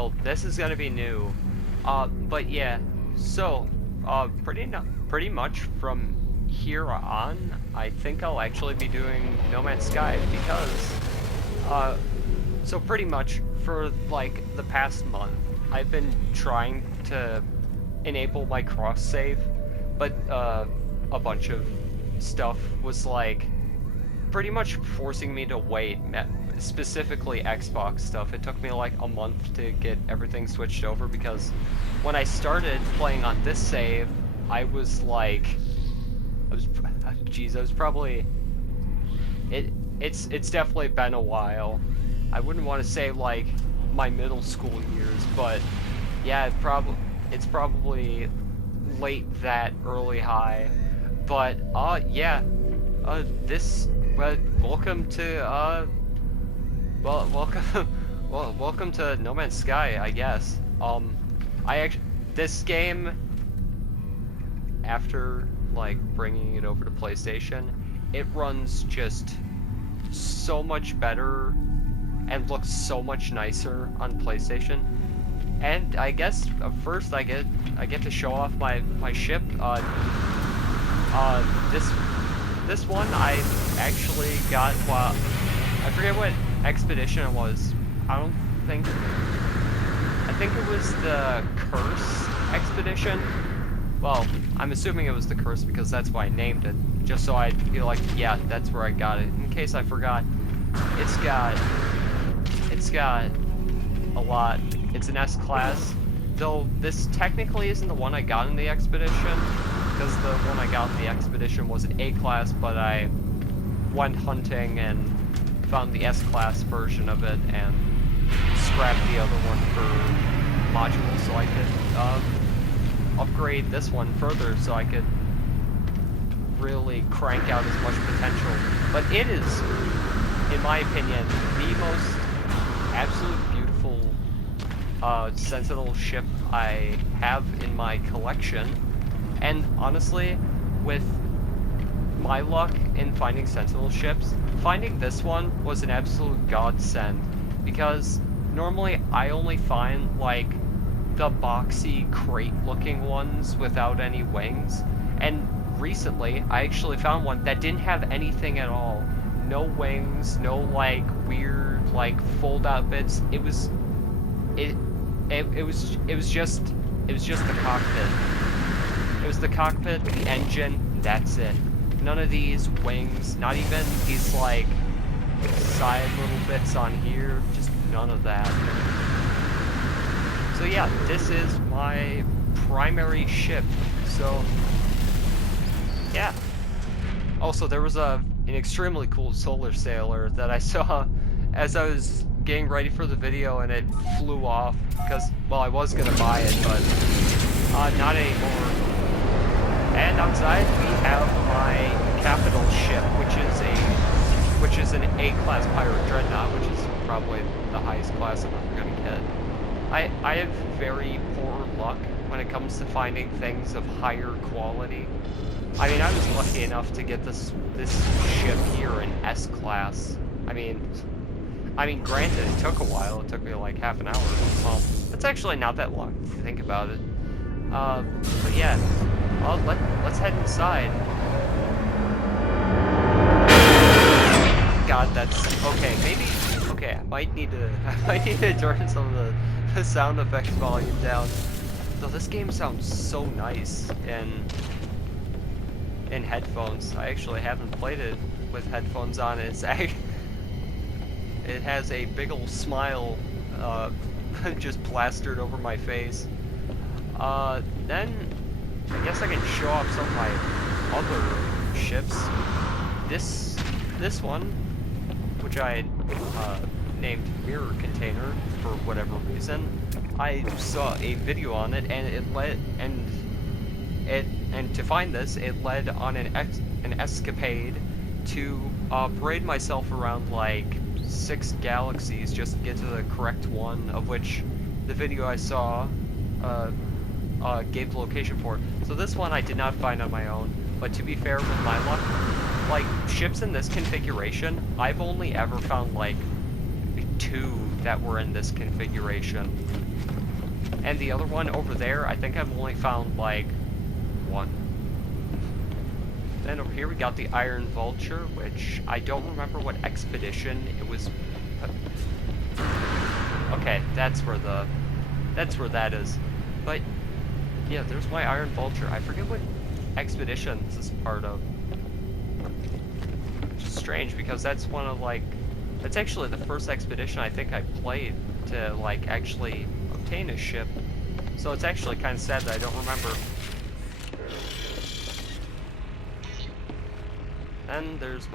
well, this is gonna be new. But yeah, so, pretty much from here on, I think I'll actually be doing No Man's Sky because, so pretty much for, like, the past month, I've been trying to enable my cross-save, but, a bunch of stuff was, like, pretty much forcing me to wait, specifically Xbox stuff. It took me like a month to get everything switched over because when I started playing on this save, I was like, I was probably, it's definitely been a while. I wouldn't want to say like my middle school years, but yeah, it's probably late that, early high. But yeah, welcome to welcome to No Man's Sky, I guess. This game, after like bringing it over to PlayStation, it runs just so much better and looks so much nicer on PlayStation. And I guess first I get to show off my ship. This one I actually got while I forget what expedition it was. I think it was the Curse expedition. Well, I'm assuming it was the Curse because that's why I named it. Just so I'd feel like, yeah, that's where I got it. In case I forgot, it's got a lot. It's an S class, though this technically isn't the one I got in the expedition, because the one I got in the expedition was an A class, but I went hunting and found the S class version of it and scrapped the other one for modules so I could upgrade this one further so I could really crank out as much potential. But it is, in my opinion, the most absolute beautiful Sentinel ship I have in my collection. And honestly, with my luck in finding Sentinel ships, finding this one was an absolute godsend, because normally I only find like the boxy crate looking ones without any wings, and recently I actually found one that didn't have anything at all. No wings, no like weird like fold out bits. It was just the cockpit. It was the cockpit, the engine, that's it. None of these wings, not even these like side little bits on here, just none of that. So yeah, this is my primary ship. So yeah. Also, there was an extremely cool solar sailor that I saw as I was getting ready for the video, and it flew off because, well, I was gonna buy it, but not anymore. And outside we have my capital ship, which is an A-class pirate dreadnought, which is probably the highest class I'm ever gonna get. I have very poor luck when it comes to finding things of higher quality. I mean, I was lucky enough to get this ship here in S-class. I mean, granted, it took a while. It took me like half an hour. Well, it's actually not that long if you think about it. But yeah, let's head inside. God, that's okay. Maybe okay. I might need to turn some of the sound effects volume down. Though this game sounds so nice in headphones. I actually haven't played it with headphones on. It has a big ol' smile just plastered over my face. Then I guess I can show off some of my other ships. This one, which I named Mirror Container for whatever reason, I saw a video on it, and and to find this, it led on an escapade to parade myself around like 6 galaxies just to get to the correct one, of which the video I saw gave the location for. So this one I did not find on my own, but to be fair, with my luck, like ships in this configuration, I've only ever found like 2 that were in this configuration. And the other one over there, I think I've only found like one. Then over here we got the Iron Vulture, which I don't remember what expedition it was. Okay, that's where that is. But yeah, there's my Iron Vulture. I forget what expedition this is part of. Which is strange because that's one of that's actually the first expedition I think I played to like actually obtain a ship. So it's actually kind of sad that I don't remember. And there's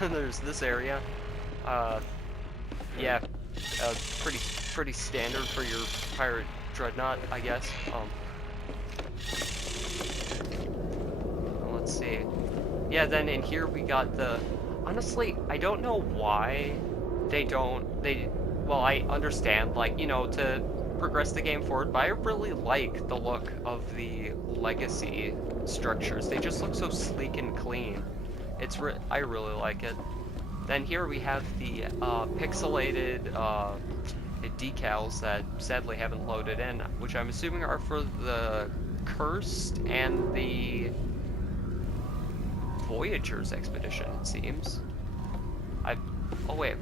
there's this area. Yeah, pretty standard for your pirate dreadnought, I guess. Let's see. Yeah, then in here we got the. Honestly, I don't know why well, I understand, like, you know, to progress the game forward, but I really like the look of the legacy structures. They just look so sleek and clean. I really like it. Then here we have the pixelated decals that sadly haven't loaded in, which I'm assuming are for the Cursed and the Voyager's expedition, it seems. Oh wait,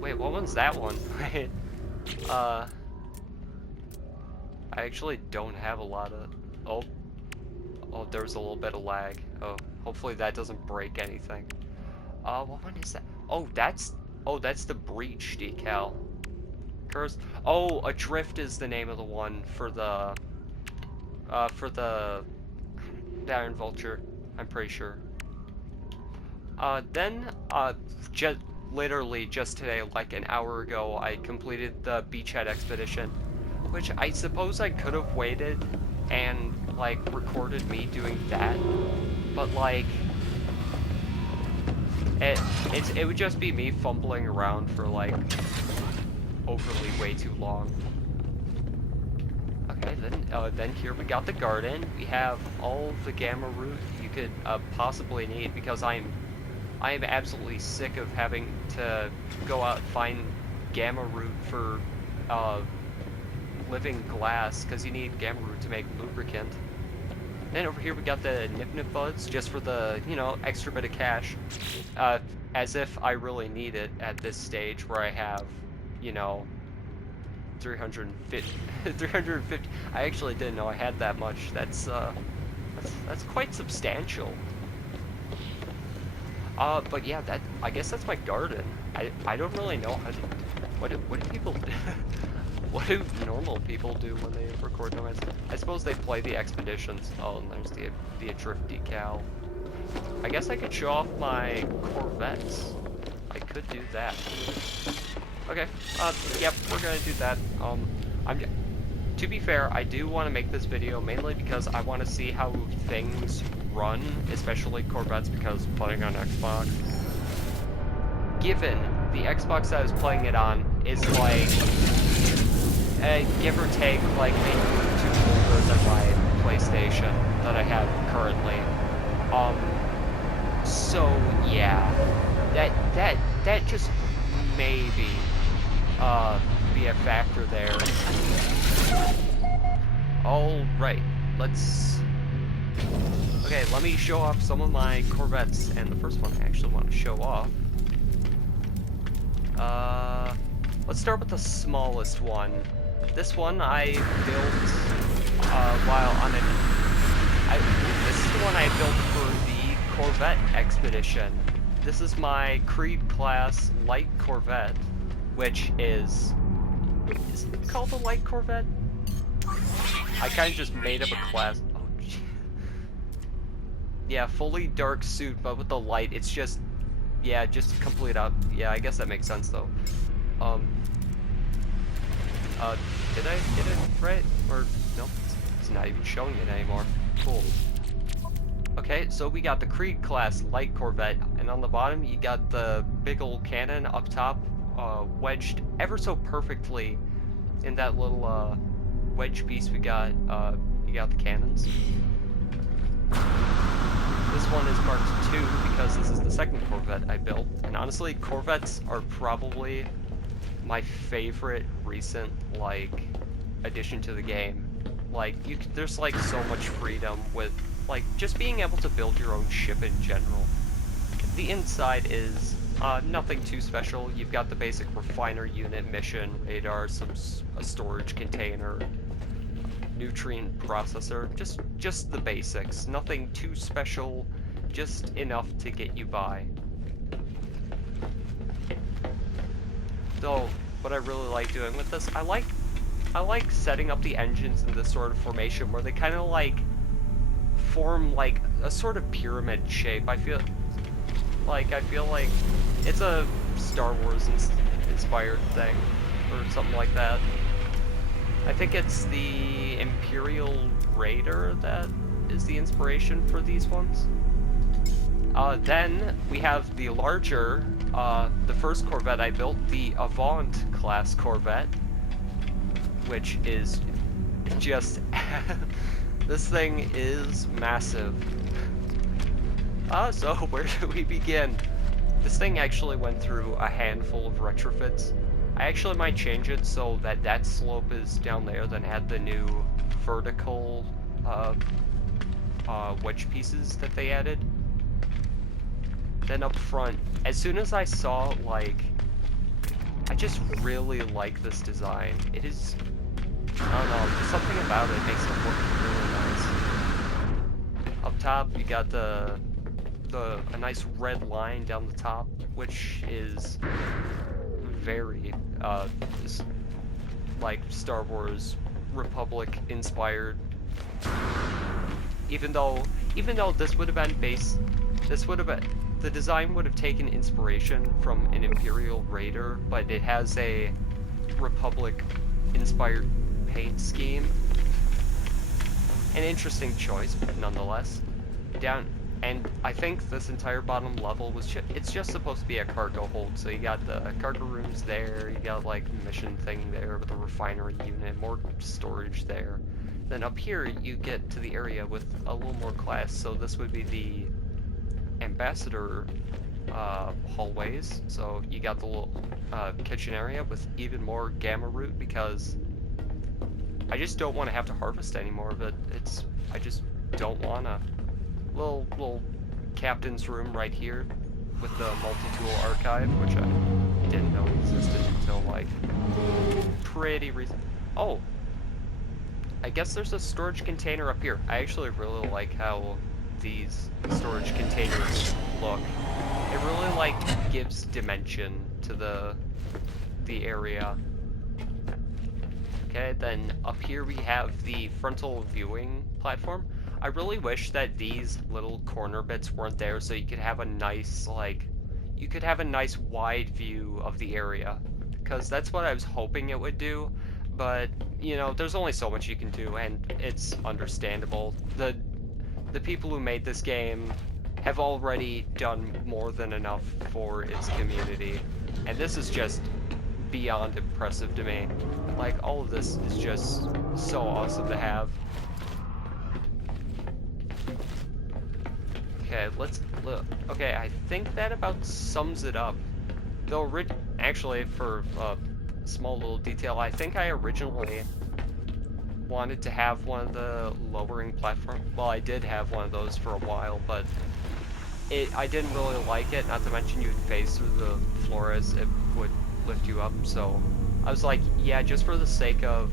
what one's that one? I actually don't have a lot of. Oh, there's a little bit of lag. Oh, hopefully that doesn't break anything. What one is that? Oh, that's the Breach decal. Cursed. Oh, Adrift is the name of the one for the Iron Vulture. I'm pretty sure. Then, literally just today, like an hour ago, I completed the Beachhead expedition, which I suppose I could have waited and, like, recorded me doing that, but, like, it would just be me fumbling around for, like, overly way too long. Okay, then here we got the garden. We have all the gamma root you could possibly need, because I am absolutely sick of having to go out and find gamma root for living glass, because you need gamma root to make lubricant. Then over here we got the Nip Buds, just for the, you know, extra bit of cash. As if I really need it at this stage where I have, you know, 350. I actually didn't know I had that much. That's quite substantial. But yeah, I guess that's my garden. I don't really know how to. What do people do? What do normal people do when they record nomads? I suppose they play the expeditions. Oh, and there's the Adrift decal. I guess I could show off my Corvettes. I could do that. Okay. Yep, we're gonna do that. To be fair, I do want to make this video mainly because I want to see how things run, especially Corvettes, because playing on Xbox. Given the Xbox that I was playing it on is like, give or take, like maybe 2 older than my PlayStation that I have currently. So yeah, that just maybe be a factor there. Alright, okay, let me show off some of my Corvettes, and the first one I actually want to show off. Let's start with the smallest one. This one I built while on this is the one I built for the Corvette expedition. This is my Creed class light Corvette, which is it called the light Corvette? I kind of just made up a class. Oh, gee. Yeah, fully dark suit, but with the light, it's just, yeah, just complete up. Yeah, I guess that makes sense though. Did I get it right? Or no? It's not even showing it anymore. Cool. Okay, so we got the Creed class light Corvette, and on the bottom you got the big old cannon up top, wedged ever so perfectly in that little wedge piece we got. You got the cannons. This one is marked 2 because this is the second Corvette I built, and honestly, Corvettes are probably my favorite recent, like, addition to the game. Like, there's, like, so much freedom with, like, just being able to build your own ship in general. The inside is nothing too special. You've got the basic refiner unit, mission, radar, a storage container, nutrient processor, just the basics. Nothing too special, just enough to get you by. Though, what I really like doing with this, I like setting up the engines in this sort of formation where they kind of like form like a sort of pyramid shape. I feel like it's a Star Wars inspired thing or something like that. I think it's the Imperial Raider that is the inspiration for these ones. Then we have the larger, the first Corvette I built, the Avant class Corvette, which is just, this thing is massive. So where do we begin? This thing actually went through a handful of retrofits. I actually might change it so that that slope is down there, then add the new vertical wedge pieces that they added. Then up front, as soon as I saw, like, I just really like this design. It is, I don't know, just something about it makes it look really nice. Up top, you got a nice red line down the top, which is very, like Star Wars Republic inspired. Even though this would have been the design would have taken inspiration from an Imperial Raider, but it has a Republic inspired paint scheme. An interesting choice, but nonetheless. And I think this entire bottom level was it's just supposed to be a cargo hold. So you got the cargo rooms there, you got like mission thing there with a refinery unit, more storage there. Then up here you get to the area with a little more class. So this would be the ambassador hallways. So you got the little kitchen area with even more gamma root because I just don't want to have to harvest any more of it. I just don't wanna. Little captain's room right here with the multi-tool archive, which I didn't know existed until like pretty recent. Oh, I guess there's a storage container up here. I actually really like how these storage containers look. It really like gives dimension to the area. Okay, then up here we have the frontal viewing platform. I really wish that these little corner bits weren't there so you could have a nice, like, you could have a nice wide view of the area. Because that's what I was hoping it would do, but, you know, there's only so much you can do, and it's understandable. The people who made this game have already done more than enough for its community, and this is just beyond impressive to me. Like, all of this is just so awesome to have. Okay, let's look. Okay, I think that about sums it up. Though, actually, for a small little detail, I think I originally wanted to have one of the lowering platforms. Well, I did have one of those for a while, but I didn't really like it, not to mention you'd phase through the floor as it would lift you up, so I was like, yeah, just for the sake of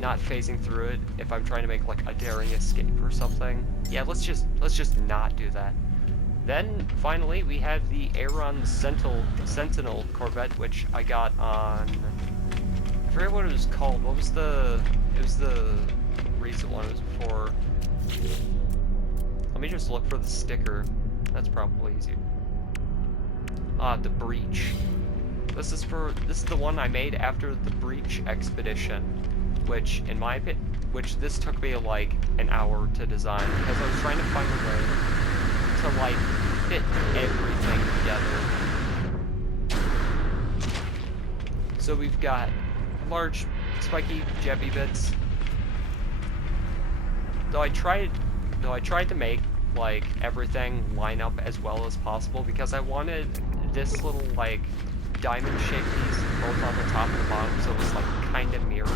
not phasing through it, if I'm trying to make like a daring escape or something, yeah, let's just not do that. Then finally we have the Aeron Sentinel Corvette, which I got on, I forget what it was called. What was it was the recent one. It was before. Let me just look for the sticker. That's probably easier. The Breach. This is the one I made after the Breach expedition, which in my opinion, this took me like an hour to design because I was trying to find a way to like fit everything together. So we've got large spiky jabby bits. Though I tried to make like everything line up as well as possible because I wanted this little like diamond shaped piece both on the top and the bottom, so it was like kind of mirrored.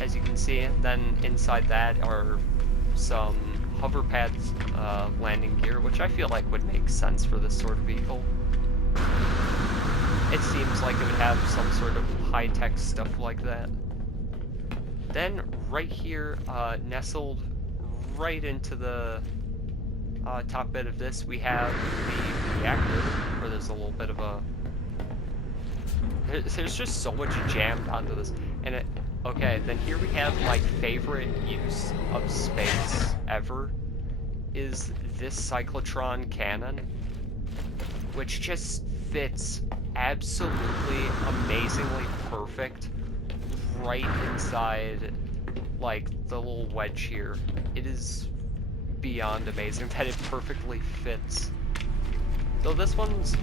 As you can see, then inside that are some hover pads landing gear, which I feel like would make sense for this sort of vehicle. It seems like it would have some sort of high-tech stuff like that. Then right here, nestled right into the top bit of this, we have the reactor, where there's a little bit of a... There's just so much jammed onto this. And okay, then here we have my favorite use of space ever, is this cyclotron cannon, which just fits absolutely amazingly perfect right inside like the little wedge here. It is beyond amazing that it perfectly fits. So this one's,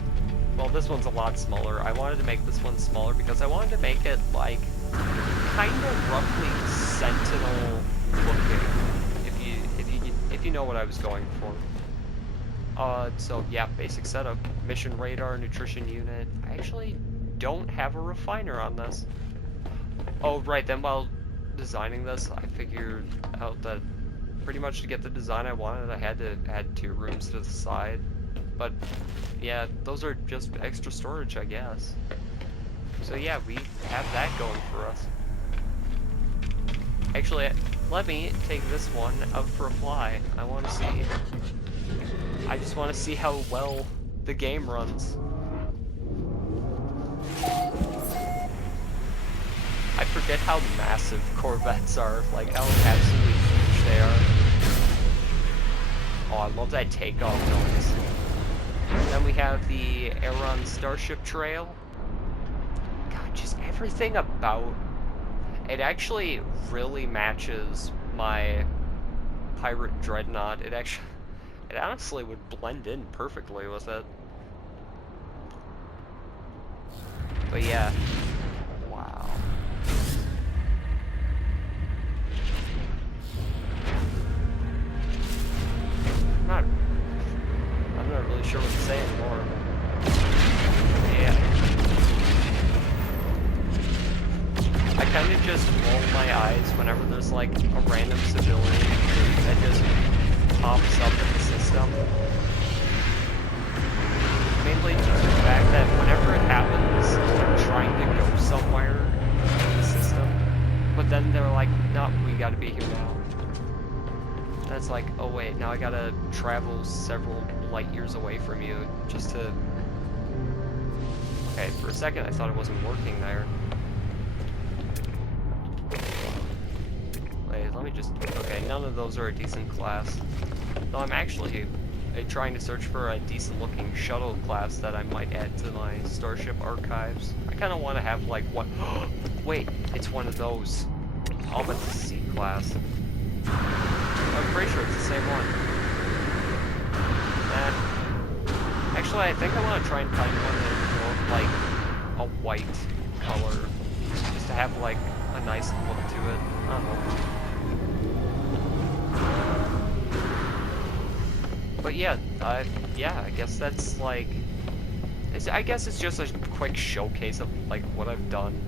well, this one's a lot smaller. I wanted to make this one smaller because I wanted to make it like kind of roughly sentinel looking, if you know what I was going for. So yeah, basic setup. Mission radar, nutrition unit. I actually don't have a refiner on this. Oh, right, then while designing this, I figured out that pretty much to get the design I wanted, I had to add 2 rooms to the side. But yeah, those are just extra storage, I guess. So yeah, we have that going for us. Actually, let me take this one out for a fly. I want to see... I just want to see how well the game runs. I forget how massive Corvettes are, like how absolutely huge they are. Oh, I love that takeoff noise. Then we have the Aeron Starship trail. God, just everything about it actually really matches my Pirate Dreadnought. It honestly would blend in perfectly with it. But yeah. Wow. I'm not really sure what to say anymore. Yeah. I kind of just roll my eyes whenever there's like a random civilian that just pops up in the system. Mainly due to the fact that whenever it happens, they're trying to go somewhere in the system, but then they're like, no, we gotta be here now. And it's like, oh wait, now I gotta travel several light years away from you just to... Okay, for a second I thought it wasn't working there. Wait, let me just... Okay, none of those are a decent class. Though I'm actually trying to search for a decent looking shuttle class that I might add to my Starship archives. I kind of want to have like what... Wait, it's one of those. Oh, but it's a C class. I'm pretty sure it's the same one. Actually, I think I want to try and find one that's more like a white color, just to have like a nice look to it. I don't know. But yeah, I guess that's like, I guess it's just a quick showcase of like what I've done.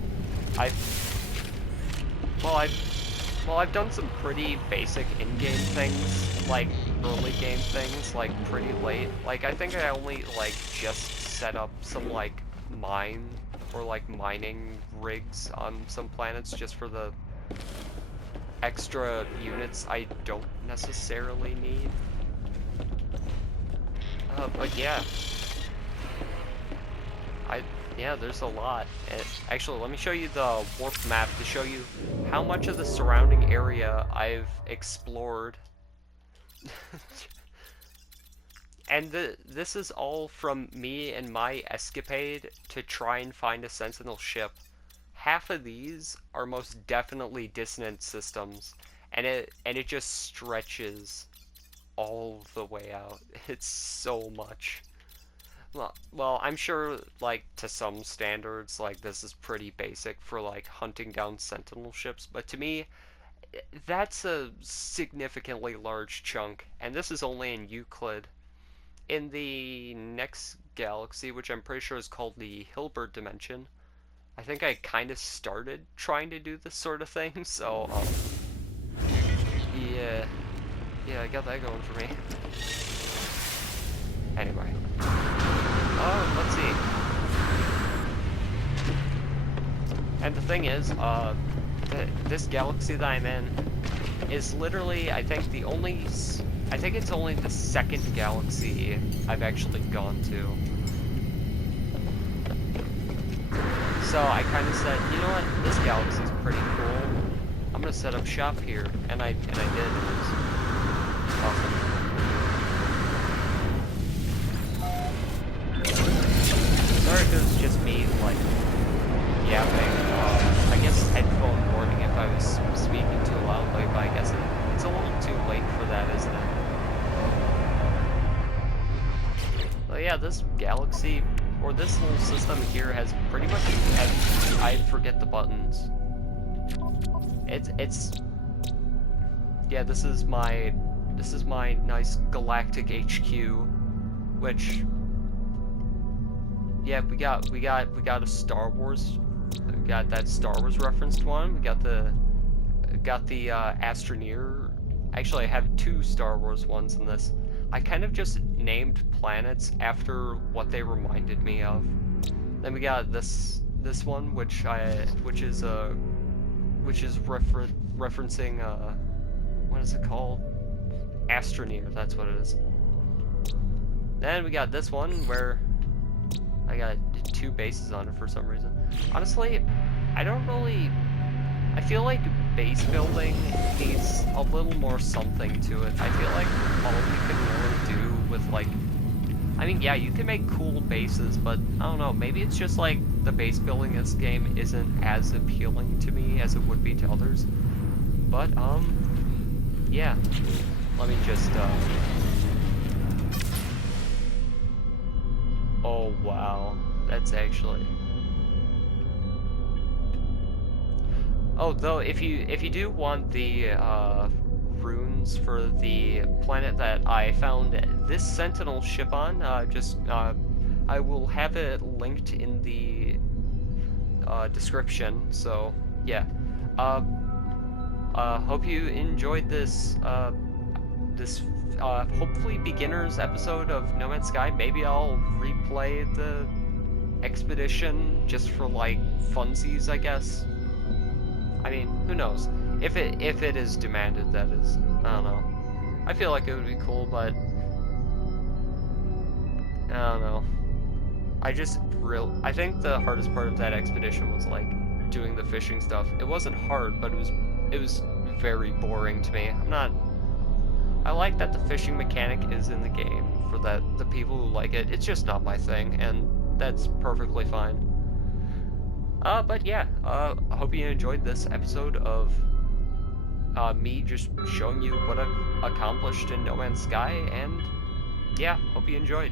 I've done some pretty basic in-game things, like early game things, like pretty late. Like I think I only like just set up some like mine or like mining rigs on some planets just for the extra units I don't necessarily need. But yeah. Yeah, there's a lot. And actually, let me show you the warp map to show you how much of the surrounding area I've explored. And this is all from me and my escapade to try and find a Sentinel ship. Half of these are most definitely dissonant systems, and it just stretches all the way out. It's so much. Well, I'm sure, like, to some standards, like, this is pretty basic for, like, hunting down Sentinel ships, but to me, that's a significantly large chunk, and this is only in Euclid. In the next galaxy, which I'm pretty sure is called the Hilbert dimension. I think I kind of started trying to do this sort of thing, so, yeah, I got that going for me. Anyway. Let's see. And the thing is, this galaxy that I'm in is literally, I think it's only the second galaxy I've actually gone to. So I kind of said, you know what, this galaxy's pretty cool. I'm gonna set up shop here, and I did. It was awesome. Sorry if it was just me, like, yapping. I guess headphone warning if I was speaking too loudly, but I guess it's a little too late for that, isn't it? But yeah, this galaxy, or this little system here, has pretty much, I forget the buttons. Yeah, this is my nice galactic HQ, which, yeah, we got a Star Wars, we got that Star Wars referenced one. We got the Astroneer. Actually, I have two Star Wars ones in this. I kind of just named planets after what they reminded me of. Then we got this one, which is referencing what is it called? Astroneer. That's what it is. Then we got this one where I got two bases on it for some reason. Honestly, I feel like base building needs a little more something to it. I feel like all you can really do with, like, I mean, yeah, you can make cool bases, but I don't know, maybe it's just like the base building in this game isn't as appealing to me as it would be to others. But, yeah. Let me just, oh, wow. That's actually... Oh, though, if you do want the, runes for the planet that I found this sentinel ship on, I will have it linked in the, description, so, yeah. Hope you enjoyed this, hopefully beginner's episode of No Man's Sky. Maybe I'll replay the expedition just for, like, funsies, I guess. I mean, who knows? If it is demanded, that is. I don't know. I feel like it would be cool, but I don't know. I think the hardest part of that expedition was, like, doing the fishing stuff. It wasn't hard, but it was very boring to me. I like that the fishing mechanic is in the game for the people who like it. It's just not my thing, and that's perfectly fine. But yeah, I hope you enjoyed this episode of me just showing you what I've accomplished in No Man's Sky, and yeah, hope you enjoyed.